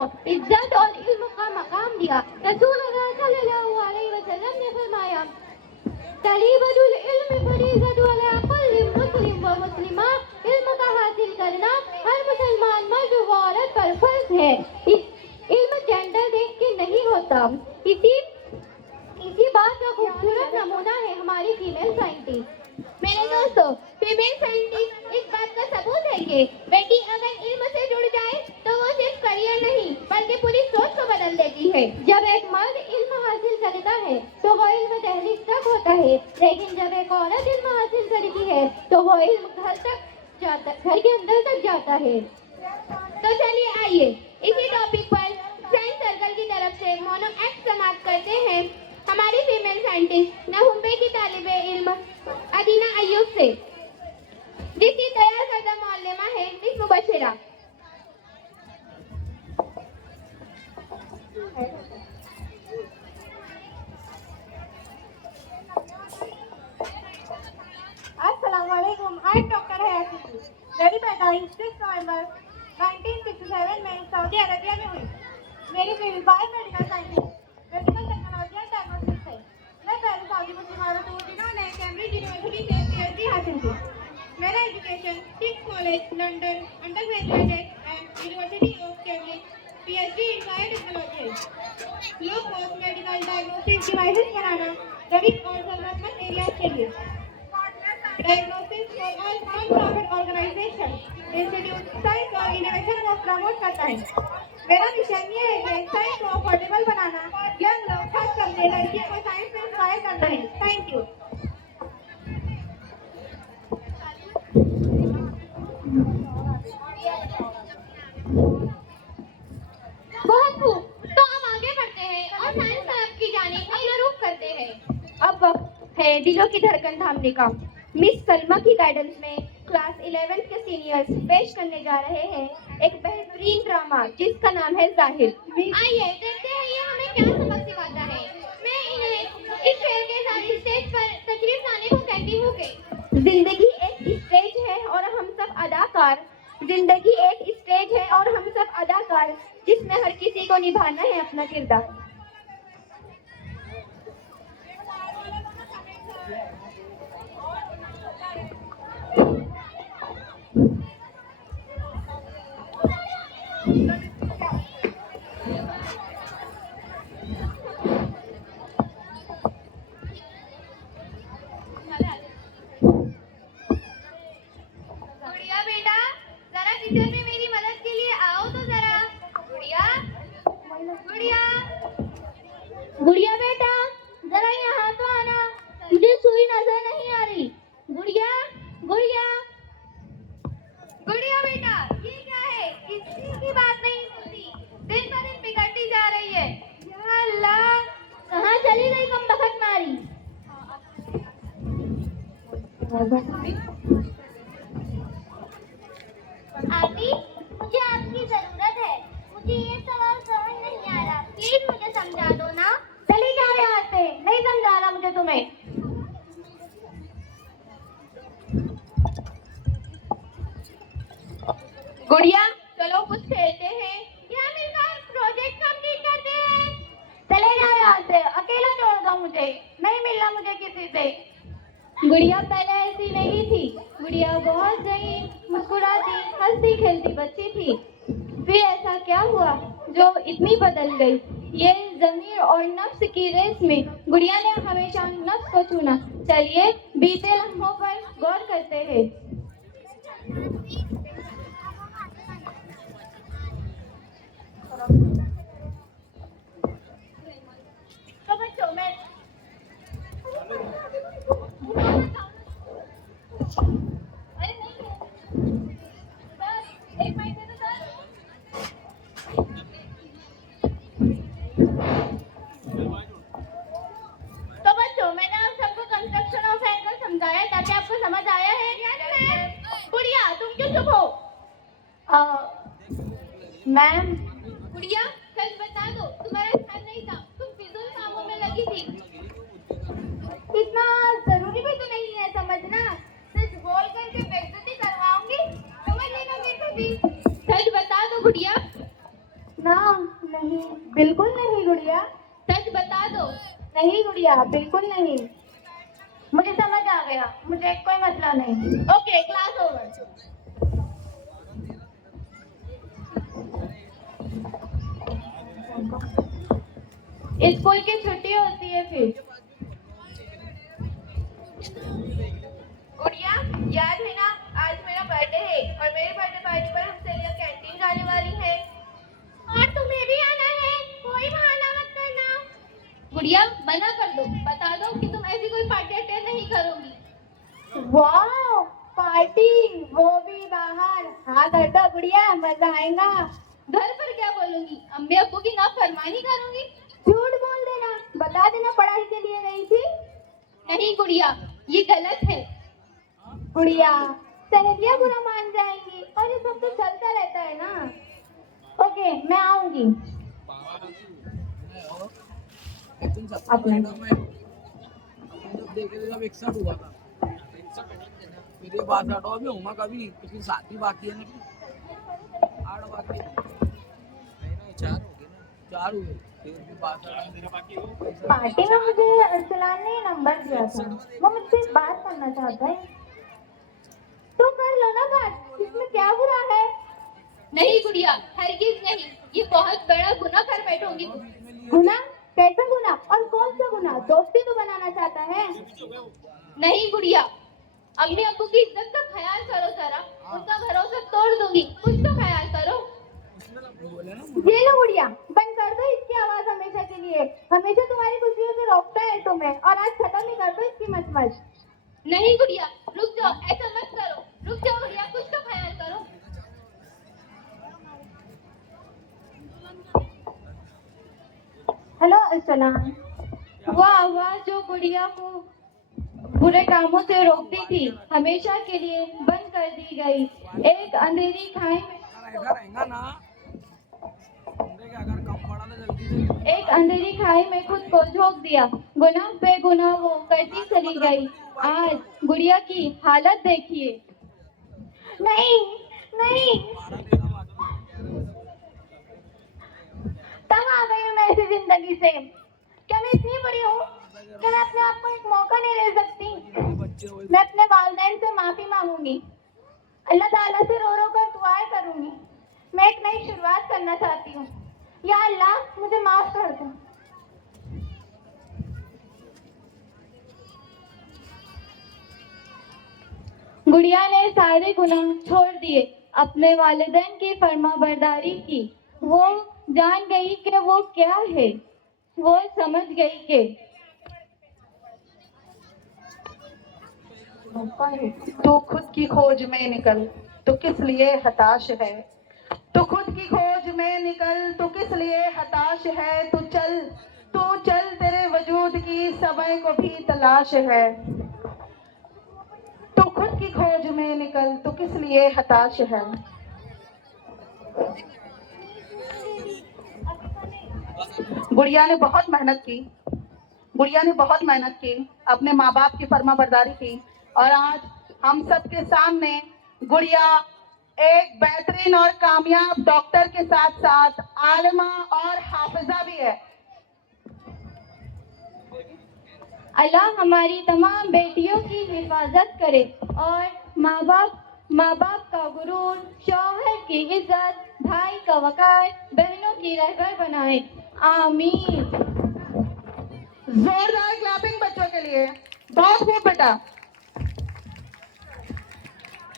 इज्जत और इल्म का मकाम दिया। रसूल सल्लल्लाहु अलैहि वसल्लम ने फरमाया, तलीबुल इल्म फरीज़तु अला कुल्लि मुस्लिम व मुस्लिमा, इल्म का हासिल करना हर मुसलमान मर्द व औरत पर फर्ज है। इल्म जेंडर देख के नहीं होता। इसी बात का खूबसूरत नमूना है हमारी फीमेल साइंटिस्ट। मेरे दोस्तों, फीमेल साइंटिस्ट इस बात का सबूत है कि बेटी अगर इल्म से जुड़ जाए तो वो सिर्फ करियर नहीं बल्कि पूरी सोच को बदल देती है। जब एक मर्द इल्म हासिल करता है तो वो इल्म दहलीज तक होता है, लेकिन जब एक औरत इल्म हासिल करती है तो वो इल्म घर के अंदर तक जाता है। तो चलिए आइए इसी टॉपिक पर साइंस सर्कल की तरफ से मोनो एक्ट समाप्त करते हैं हमारी फीमेल साइंटिस्ट नहुम्बे की तालिबे इल्म अदीना अय्यूब से, जिसकी तैयार करदा मौलमा है मिस मुबशिरा। अस्सलामुअलैकुम। आई डॉक्टर हयाती। मेरी पैदाइश 6 नवंबर 1967 में सऊदी अरबिया में हुई। मेरी field biomedical science, medical technology and diagnostics है। मैं पहले सऊदी मुस्लिम औरत हूँ जिन्होंने कैम्ब्रिज यूनिवर्सिटी से पीएचडी हासिल की। मेरा education King's College London undergraduate and University of Cambridge PhD in biotechnology है। Low cost medical diagnostic devices बनाना गरीब और जरूरतमंद एरियाज के लिए। Diagnosis for all nonprofit organisation institute science और इनोवेशन को प्रमोट करता है। मेरा मिशन ये है कि साइंस को अफोर्डेबल बनाना, यंग लोग खास करके लड़कियों को साइंस में इंस्पायर करना है। Thank you. बहुत खूब। तो अब आगे बढ़ते हैं और साइंस क्लब की जानिब रुख करते हैं। अब वक्त है दिलों की धड़कन थामने का। मिस सलमा की गाइडेंस में क्लास 11 के सीनियर्स पेश करने जा रहे हैं एक बेहतरीन ड्रामा जिसका नाम है जाहिर। आइए देखते हैं ये हमें क्या सबक सिखाता है। मैं इन्हें इस शेर के साथ स्टेज पर तशरीफ लाने को कहती हूँ कि जिंदगी एक स्टेज है और हम सब अदाकार। जिंदगी एक स्टेज है और हम सब अदाकार, जिसमें हर किसी को निभाना है अपना किरदार। गुड़िया बेटा, जरा किचन में मेरी मदद के लिए आओ तो जरा। गुड़िया, गुड़िया, गुड़िया बेटा, जरा यहाँ तो आना। मुझे सुई नजर नहीं आ रही। गुड़िया, गुड़िया, गुड़िया बेटा, ये क्या है? किसी की बात नहीं सुनती, दिन ब दिन बिगड़ती जा रही है। या अल्लाह, कहाँ चली गई कमबख्त नारी? आंटी, मुझे आपकी जरूरत है। मुझे ये सवाल समझ नहीं आ रहा, प्लीज मुझे समझा दो ना। चली जाओ यहाँ से, नहीं समझा रहा मुझे तुम्हें। गुड़िया, चलो कुछ खेलते हैं या मिलकर प्रोजेक्ट कंप्लीट करते हैं। चले जाओ यहाँ से, अकेला छोड़ दो मुझे, नहीं मिलना मुझे किसी से। गुड़िया पहले ऐसी नहीं थी। गुड़िया बहुत ज़हीन, मुस्कुराती, हंसती खेलती बच्ची थी। फिर ऐसा क्या हुआ जो इतनी बदल गई? ये ज़मीर और नफ्स की रेस में गुड़िया ने हमेशा नफ्स को चुना। चलिए बीते लम्हों पर गौर करते हैं। तो बच्चों, मैं अरे नहीं सर, एक मिनट दे दो सर। तो बच्चों, मैंने आप सबको कंस्ट्रक्शन ऑफ एंगल समझाया ताकि आपको समझ आया है। गुड़िया, तुम क्यों चुप हो? मैम। गुड़िया, सच बता दो, तुम्हारा ध्यान नहीं था, तुम फिजूल कामों में लगी थी। इतना जरूरी भी तो नहीं है समझना। सच बोल करके बेइज्जती करवाऊंगी, समझ लेना बेइज्जती। सच बता दो गुड़िया। ना नहीं, बिल्कुल नहीं गुड़िया। सच बता दो। नहीं गुड़िया, बिल्कुल नहीं। मुझे समझ आ गया, मुझे कोई मसला नहीं। Okay, class over. स्कूल की छुट्टी होती है फिर। गुड़िया, याद है ना, आज मेरा बर्थडे है और मेरे बर्थडे पार्टी पर हम सहेलियां कैंटीन जाने वाली हैं। और तुम्हें भी आना है, कोई बहाना मत करना। गुड़िया, मना कर दो, बता दो कि तुम ऐसी कोई पार्टी अटेंड नहीं करोगी। वाह, पार्टी, वो भी बाहर। हाँ कर दो गुड़िया, मजा आएगा। घर पर क्या बोलूंगी, अम्मी अब्बू की नाफरमानी करूंगी। झूठ बोल देना, बता देना पढ़ाई के लिए गई थी। नहीं गुड़िया, ये गलत है। गुड़िया, सहेलियां बुरा मान जाएंगी और ये सब तो चलता रहता है ना। ओके, मैं आऊंगी। मेरे पास हटो अभी हूँ कभी किसी साथी बाकी है ना 8 बाकी है। नहीं ना 4 हो गए ना 4 हुए फिर भी पार्टी में मुझे अरसलान ने नंबर दिया था, वो मुझसे बात करना चाहता है। तो कर लो ना बात, इसमें क्या बुरा है। नहीं गुड़िया, हरगिज नहीं, ये बहुत बड़ा गुनाह कर बैठोगी तुम। गुना? कैसा गुना और कौन सा गुना? दोस्ती तो बनाना चाहता है। नहीं गुड़िया, अम्मी अब्बू की इज्जत का ख्याल करो जरा, उनका भरोसा तोड़ दूंगी, कुछ तो ख्याल करो। ये लो गुड़िया, बंद कर दो इसकी आवाज हमेशा के लिए। हमेशा तुम्हारी खुशियों से रोकता है तुम्हें, और आज खत्म ही कर दो इसकी मचमच। नहीं गुड़िया, रुक जाओ, ऐसा मत करो, रुक जाओ गुड़िया, कुछ तो ख्याल करो। हेलो अरसलान। वाह वाह, जो गुड़िया को बुरे कामों से रोकती थी, हमेशा के लिए बंद कर दी गई। एक अंधेरी खाई में रहेगा ना अगर कम पड़ा तो जल्दी से एक अंधेरी खाई में खुद को झोंक दिया। गुनाह पे गुनाह वो करती चली गई। आज गुड़िया की हालत देखिए। नहीं नहीं, तब आ गई हूँ मैं ऐसी जिंदगी से। क्या मैं इतनी बड़ी हूँ कि मैं अपने आप को एक मौका नहीं दे सकती। मैं अपने वालिदैन से माफी मांगूंगी, अल्लाह ताला से रो रो कर दुआएं करूंगी। मैं एक नई शुरुआत करना चाहती हूँ। या अल्लाह, मुझे माफ कर दो। गुड़िया ने सारे गुनाह छोड़ दिए, अपने वालिदैन की फरमाबरदारी की। वो जान गई कि वो क्या है, वो समझ गई कि तू खुद की खोज में निकल, तो किस लिए हताश है। तू खुद की खोज में निकल, तो किस लिए हताश है। तू चल, तेरे वजूद की समय को भी तलाश है। तू खुद की खोज में निकल, तो किस लिए हताश है। गुड़िया ने बहुत मेहनत की, अपने माँ बाप की फरमाबरदारी की, और आज हम सबके सामने गुड़िया एक बेहतरीन और कामयाब डॉक्टर के साथ साथ आलिमा और हाफिजा भी है। अल्लाह हमारी तमाम बेटियों की हिफाजत करे और माँ बाप का गुरूर, शौहर की इज्जत, भाई का वकार, बहनों की रहबर बनाए। आमीन। जोरदार क्लैपिंग बच्चों के लिए। बहुत खूब बेटा।